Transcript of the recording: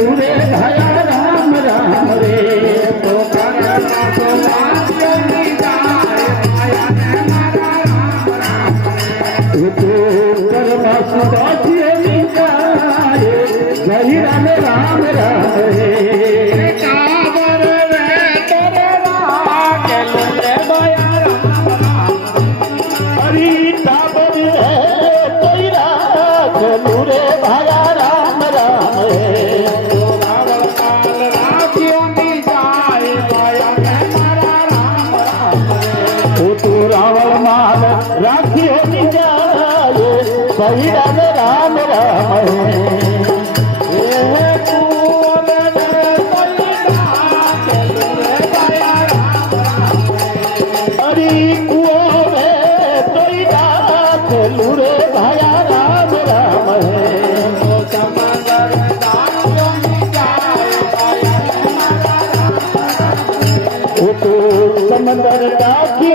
रे भया राम राम रे तो कर्मा तो वाक्यों जाए माया ने मारा राम राम रे तो कर्मा सुदाचिए जाए जय राम राम राम रे काबर रे तोरे वाक्यों रे भया राम राम हरि काबर रे तोरा चलू रे भया राम राम रे रावण माल राखियो जाए सही राम राम राम हरी कुओ रे तोरा चलू रे भया राम राम समंदर डाकी